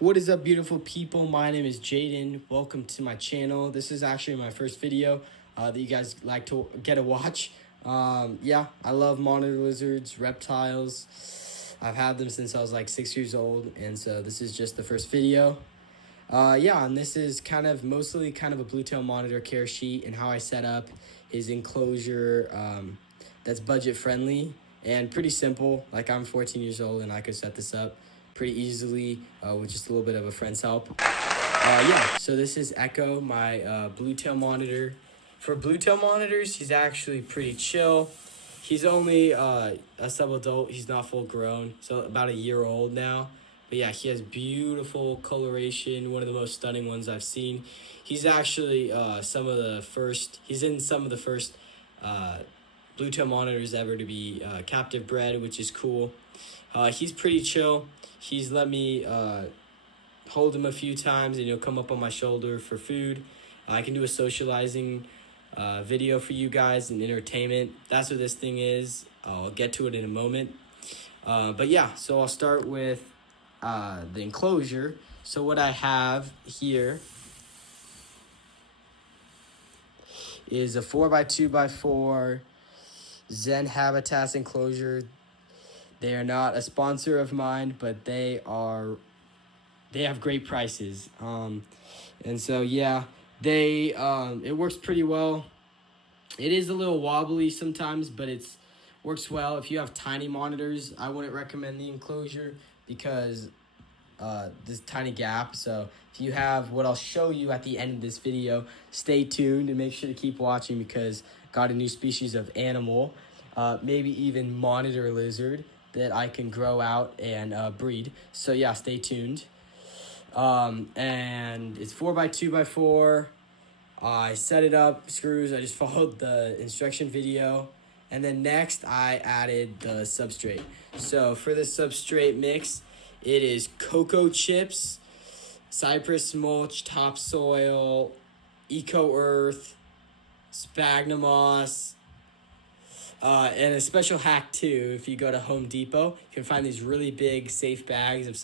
What is up, beautiful people? My name is Jaden. Welcome to my channel. This is actually my first video that you guys like to get to watch. Yeah, I love monitor lizards, reptiles. I've had them since I was like 6 years old, and so this is just the first video. Yeah, and this is mostly kind of a blue tail monitor care sheet and how I set up his enclosure that's budget friendly and pretty simple. Like, I'm 14 years old and I could set this up pretty easily with just a little bit of a friend's help. Yeah, so this is Echo, my blue tail monitor. For blue tail monitors, he's actually pretty chill. He's only a sub-adult. He's not full grown, so about a year old now. But yeah, he has beautiful coloration, one of the most stunning ones I've seen. He's actually he's in some of the first blue tail monitors ever to be captive bred, which is cool. He's pretty chill. He's let me hold him a few times, and he'll come up on my shoulder for food. I can do a socializing video for you guys and entertainment. That's what this thing is. I'll get to it in a moment. But yeah, so I'll start with the enclosure. So what I have here is a 4x2x4 Zen Habitats enclosure. They are not a sponsor of mine, but they have great prices. And so yeah, it works pretty well. It is a little wobbly sometimes, but it works well. If you have tiny monitors, I wouldn't recommend the enclosure because this tiny gap. So if you have what I'll show you at the end of this video, stay tuned and make sure to keep watching because got a new species of animal, maybe even monitor lizard that I can grow out and breed. So yeah, stay tuned. And it's 4x2x4. I set it up, screws, I just followed the instruction video. And then next I added the substrate. So for the substrate mix, it is cocoa chips, cypress mulch, topsoil, eco earth, sphagnum moss, and a special hack too. If you go to Home Depot, you can find these really big safe bags of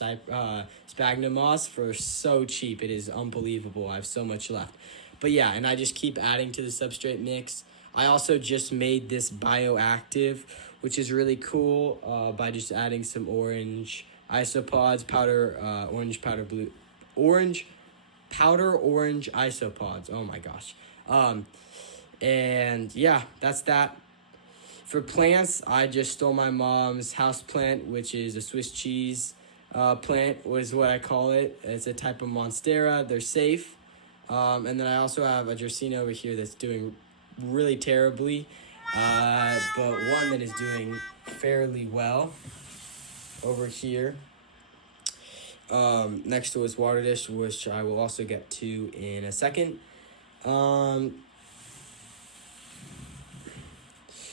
sphagnum moss for so cheap. It is unbelievable. I have so much left. But yeah, and I just keep adding to the substrate mix. I also just made this bioactive, which is really cool, by just adding some orange isopods, orange powder orange isopods. Oh my gosh. And yeah, that's that. For plants, I just stole my mom's house plant, which is a Swiss cheese plant, was what I call it. It's a type of Monstera. They're safe. And then I also have a Dracaena over here that's doing really terribly, but one that is doing fairly well over here. Next to his water dish, which I will also get to in a second.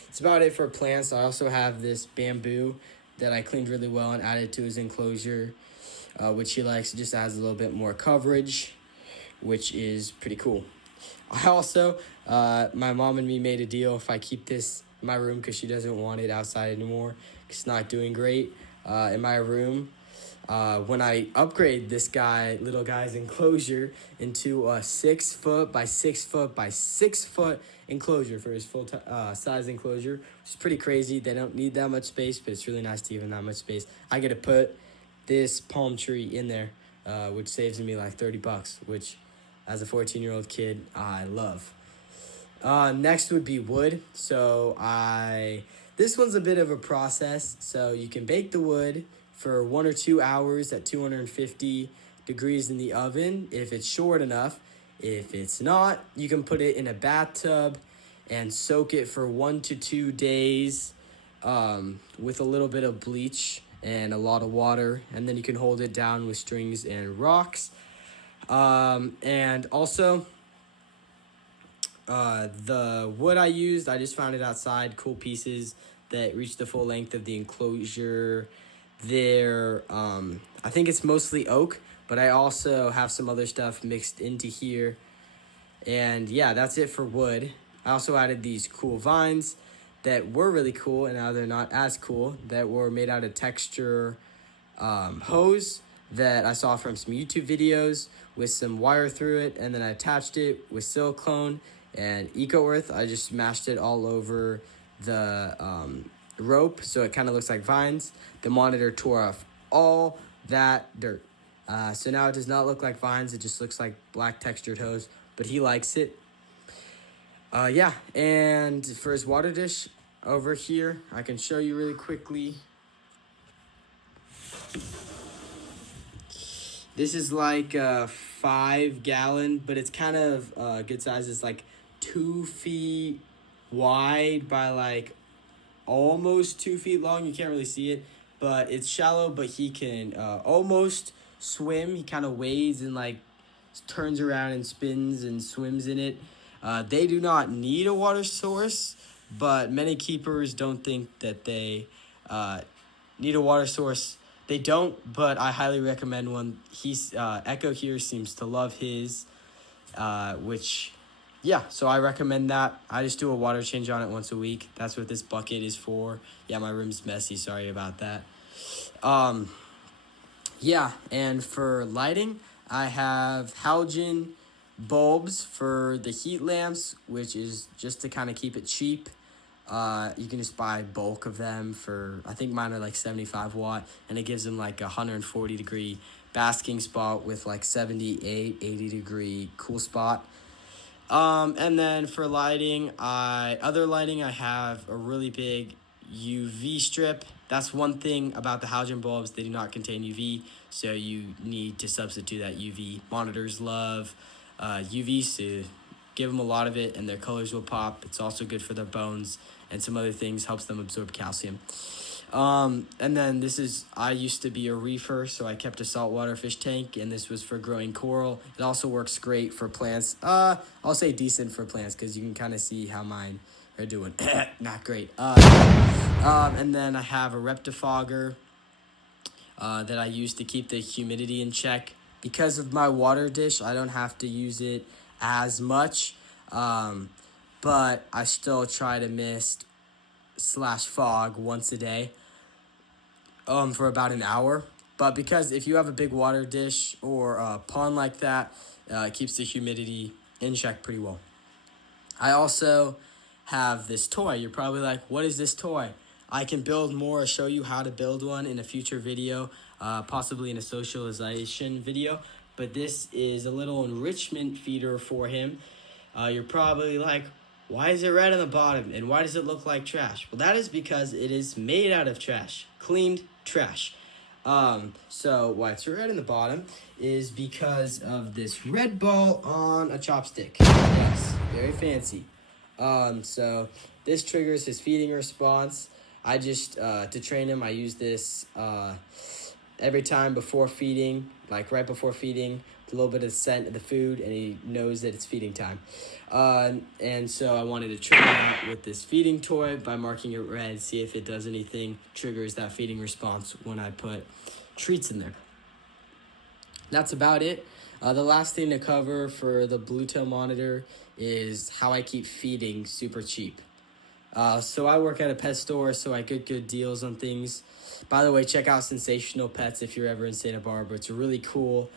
That's about it for plants. I also have this bamboo that I cleaned really well and added to his enclosure, which he likes. It just adds a little bit more coverage, which is pretty cool. I also, my mom and me made a deal if I keep this in my room because she doesn't want it outside anymore. It's not doing great in my room. When I upgrade this little guy's enclosure into a 6 foot by 6 foot by 6 foot enclosure for his full size enclosure, which is pretty crazy. They don't need that much space, but it's really nice to give them that much space. I get to put this palm tree in there, which saves me like $30, which as a 14-year-old kid, I love. Next would be wood. So this one's a bit of a process. So you can bake the wood for 1 or 2 hours at 250 degrees in the oven if it's short enough. If it's not, you can put it in a bathtub and soak it for 1 to 2 days with a little bit of bleach and a lot of water, and then you can hold it down with strings and rocks. And also, the wood I used, I just found it outside, cool pieces that reach the full length of the enclosure. I think it's mostly oak, but I also have some other stuff mixed into here. And yeah, that's it for wood. I also added these cool vines that were really cool, and now they're not as cool, that were made out of texture hose that I saw from some YouTube videos with some wire through it, and then I attached it with silicone and Eco Earth. I just smashed it all over the rope so it kind of looks like vines. The monitor tore off all that dirt. So now it does not look like vines, it just looks like black textured hose, but he likes it. Yeah, and for his water dish over here, I can show you really quickly. This is like a 5-gallon, but it's kind of good size. It's like 2 feet wide by like almost 2 feet long. You can't really see it, but it's shallow, but he can almost swim. He kind of wades and like turns around and spins and swims in it. They do not need a water source, but many keepers don't think that they need a water source. They don't, but I highly recommend one. He's Echo here seems to love his, which, yeah, so I recommend that. I just do a water change on it once a week. That's what this bucket is for. Yeah, my room's messy. Sorry about that. Yeah, and for lighting, I have halogen bulbs for the heat lamps, which is just to kind of keep it cheap. You can just buy bulk of them for, I think mine are like 75 watt, and it gives them like a 140 degree basking spot with like 78, 80 degree cool spot. And then for lighting, I have a really big UV strip. That's one thing about the halogen bulbs, they do not contain UV, so you need to substitute that UV. Monitors love UV, so give them a lot of it and their colors will pop. It's also good for their bones and some other things, helps them absorb calcium. And then I used to be a reefer, so I kept a saltwater fish tank, and this was for growing coral. It also works great for plants. I'll say decent for plants, because you can kind of see how mine are doing. Not great. And then I have a Reptifogger that I use to keep the humidity in check. Because of my water dish, I don't have to use it as much, but I still try to mist / fog once a day for about an hour. But because if you have a big water dish or a pond like that, it keeps the humidity in check pretty well. I also have this toy. You're probably like, what is this toy? I can build more. I'll show you how to build one in a future video, possibly in a socialization video. But this is a little enrichment feeder for him. You're probably like, why is it red on the bottom and why does it look like trash? Well, that is because it is made out of trash, cleaned trash. So why it's red in the bottom is because of this red ball on a chopstick. Yes, very fancy. So this triggers his feeding response. I just, to train him, I use this every time before feeding, like right before feeding, a little bit of scent of the food, and he knows that it's feeding time. And so I wanted to trigger that with this feeding toy by marking it red, see if it does anything, triggers that feeding response when I put treats in there. That's about it. The last thing to cover for the Bluetail monitor is how I keep feeding super cheap. So I work at a pet store, so I get good deals on things. By the way, check out Sensational Pets if you're ever in Santa Barbara. It's a really cool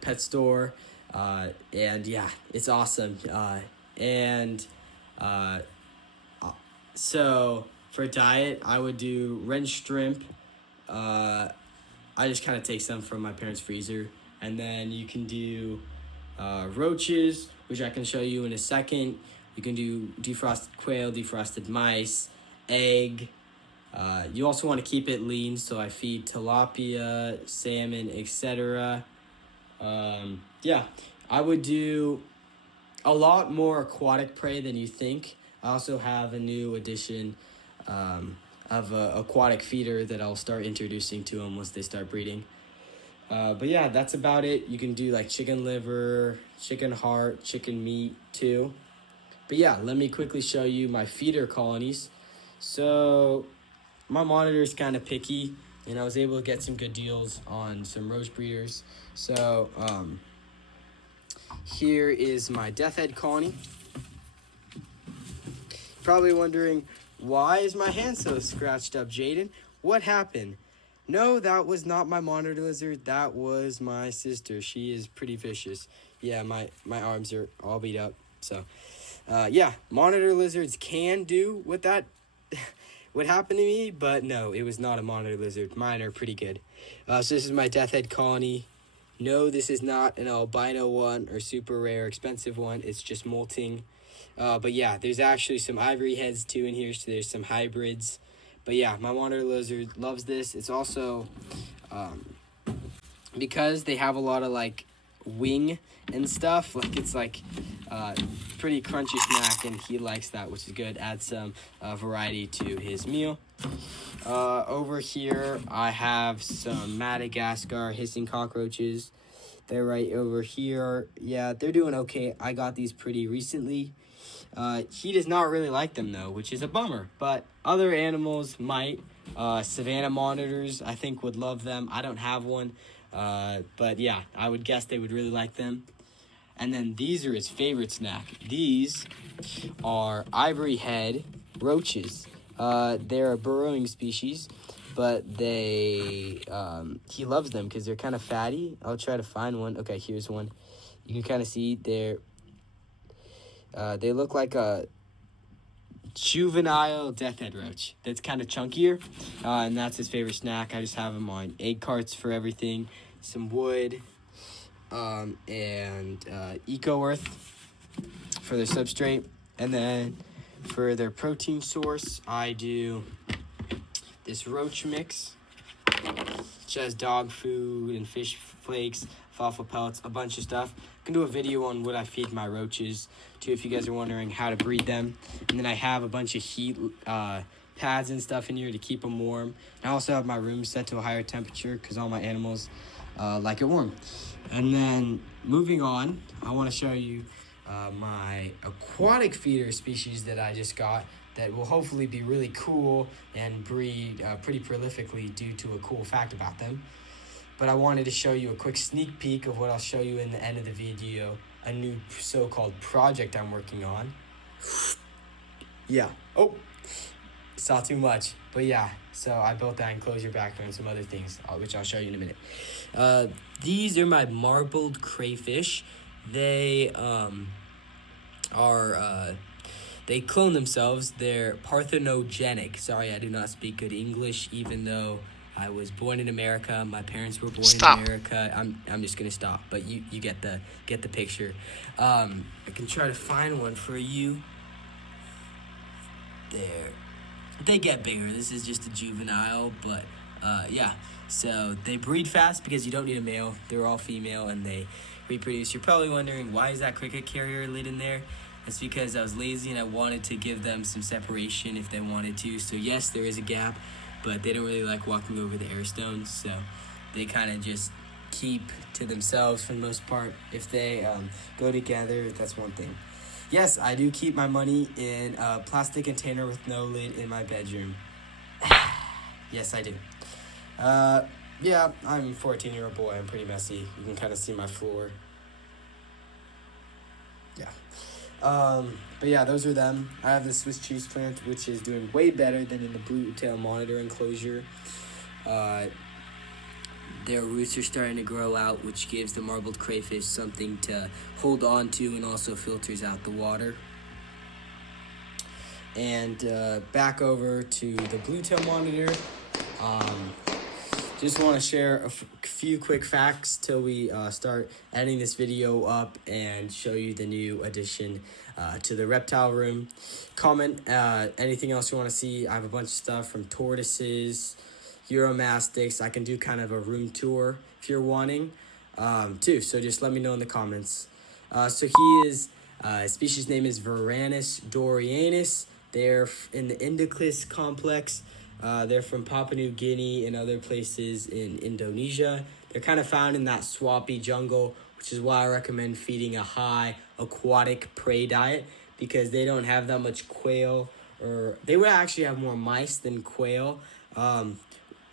pet store, and yeah, it's awesome. So for diet, I would do wrench shrimp. I just kind of take some from my parents' freezer, and then you can do roaches, which I can show you in a second. You can do defrosted quail, defrosted mice, egg. You also want to keep it lean, so I feed tilapia, salmon, etc. Yeah, I would do a lot more aquatic prey than you think. I also have a new addition of an aquatic feeder that I'll start introducing to them once they start breeding. But yeah, that's about it. You can do like chicken liver, chicken heart, chicken meat too. But yeah, let me quickly show you my feeder colonies. So my monitor is kind of picky, and I was able to get some good deals on some roach breeders. So here is my death head colony. Probably wondering, why is my hand so scratched up, Jaden? What happened? No, that was not my monitor lizard. That was my sister. She is pretty vicious. Yeah, my arms are all beat up. So, yeah, monitor lizards can do what that what happened to me, but no, it was not a monitor lizard. Mine are pretty good. So this is my death head colony. No, this is not an albino one or super rare expensive one. It's just molting. But yeah, there's actually some ivory heads too in here, so there's some hybrids. But yeah, my monitor lizard loves this. It's also, because they have a lot of like wing and stuff, like it's like pretty crunchy snack, and he likes that, which is good. Add some variety to his meal. Over here I have some Madagascar hissing cockroaches. They're right over here. Yeah, they're doing okay. I got these pretty recently. He does not really like them though, which is a bummer, but other animals might. Savannah monitors, I think, would love them. I don't have one, but yeah, I would guess they would really like them. And then these are his favorite snack. These are ivory head roaches. They're a burrowing species, but he loves them because they're kind of fatty. I'll try to find one. Okay, here's one. You can kind of see they look like a juvenile death head roach that's kind of chunkier, and that's his favorite snack. I just have him on egg carts for everything, some wood, and Eco Earth for their substrate. And then for their protein source, I do this roach mix, which has dog food and fish flakes, alfalfa pellets, a bunch of stuff. I can do a video on what I feed my roaches too, if you guys are wondering how to breed them. And then I have a bunch of heat pads and stuff in here to keep them warm. I also have my room set to a higher temperature because all my animals like it warm. And then moving on, I want to show you my aquatic feeder species that I just got that will hopefully be really cool and breed pretty prolifically due to a cool fact about them. But I wanted to show you a quick sneak peek of what I'll show you in the end of the video, a new so-called project I'm working on. Yeah. Oh, saw too much. But yeah, so I built that enclosure back there and some other things, which I'll show you in a minute. These are my marbled crayfish. They they clone themselves. They're parthenogenic. Sorry, I do not speak good English, even though I was born in America. My parents were born in America. I'm just gonna stop, but you get the picture. I can try to find one for you. There. They get bigger. This is just a juvenile, but yeah. So they breed fast because you don't need a male. They're all female and they reproduce. You're probably wondering, why is that cricket carrier lid in there? That's because I was lazy and I wanted to give them some separation if they wanted to. So yes, there is a gap, but they don't really like walking over the air stones, so they kind of just keep to themselves for the most part. If they go together, that's one thing. Yes, I do keep my money in a plastic container with no lid in my bedroom. Yes, I do. Yeah, I'm a 14-year-old boy. I'm pretty messy. You can kind of see my floor. Yeah. But yeah, those are them. I have the Swiss cheese plant, which is doing way better than in the blue tail monitor enclosure. Their roots are starting to grow out, which gives the marbled crayfish something to hold on to and also filters out the water. And back over to the blue tail monitor. Just want to share a few quick facts till we start editing this video up and show you the new addition to the reptile room. Comment anything else you want to see. I have a bunch of stuff from tortoises, Uromastics. I can do kind of a room tour if you're wanting too. So just let me know in the comments. So he is, his species name is Varanus dorianus. They're in the Indicus complex. They're from Papua New Guinea and other places in Indonesia. They're kind of found in that swampy jungle, which is why I recommend feeding a high aquatic prey diet, because they don't have that much quail, or they would actually have more mice than quail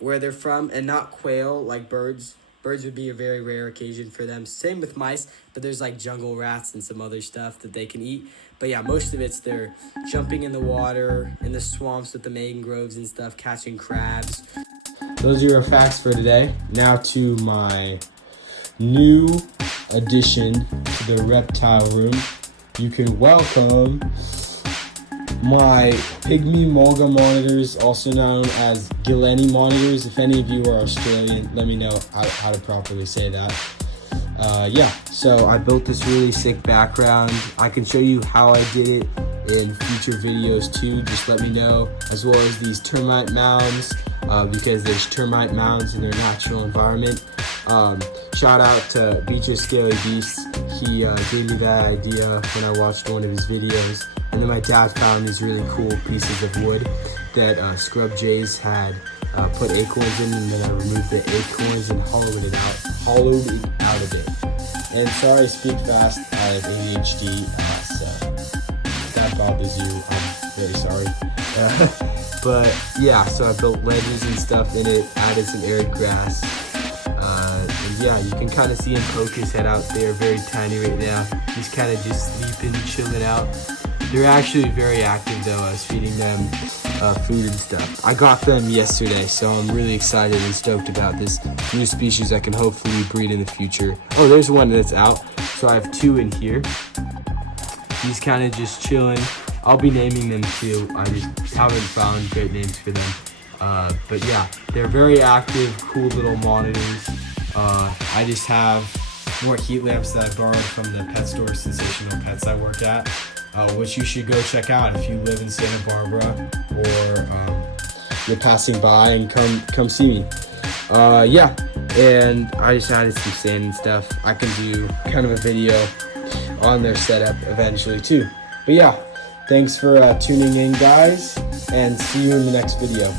where they're from, and not quail like birds. Birds would be a very rare occasion for them. Same with mice, but there's like jungle rats and some other stuff that they can eat. But yeah, most of it's they're jumping in the water, in the swamps with the mangroves and stuff, catching crabs. those are your facts for today. Now to my new addition to the reptile room. You can welcome my Pygmy Mulga monitors, also known as Gileni monitors. If any of you are Australian, let me know how to properly say that. Yeah, so I built this really sick background. I can show you how I did it in future videos too. Just let me know, as well as these termite mounds, because there's termite mounds in their natural environment. Shout out to Beacher Scaly Beasts. He gave me that idea when I watched one of his videos. And then my dad found these really cool pieces of wood that Scrub Jays had put acorns in, and then I removed the acorns and hollowed it out of it. And sorry I speak fast, I have ADHD, so if that bothers you, I'm very sorry. But yeah, so I built ledges and stuff in it, added some arid grass. And yeah, you can kind of see him poke his head out there, very tiny right now. He's kind of just sleeping, chilling out. They're actually very active though. I was feeding them food and stuff. I got them yesterday, so I'm really excited and stoked about this new species I can hopefully breed in the future. Oh, there's one that's out. So I have two in here. He's kind of just chilling. I'll be naming them too. I just haven't found great names for them. But yeah, they're very active, cool little monitors. I just have more heat lamps that I borrowed from the pet store Sensational Pets I work at. Which you should go check out if you live in Santa Barbara or you're passing by, and come see me. Yeah, and I just added some sand and stuff. I can do kind of a video on their setup eventually too. But yeah, thanks for tuning in, guys, and see you in the next video.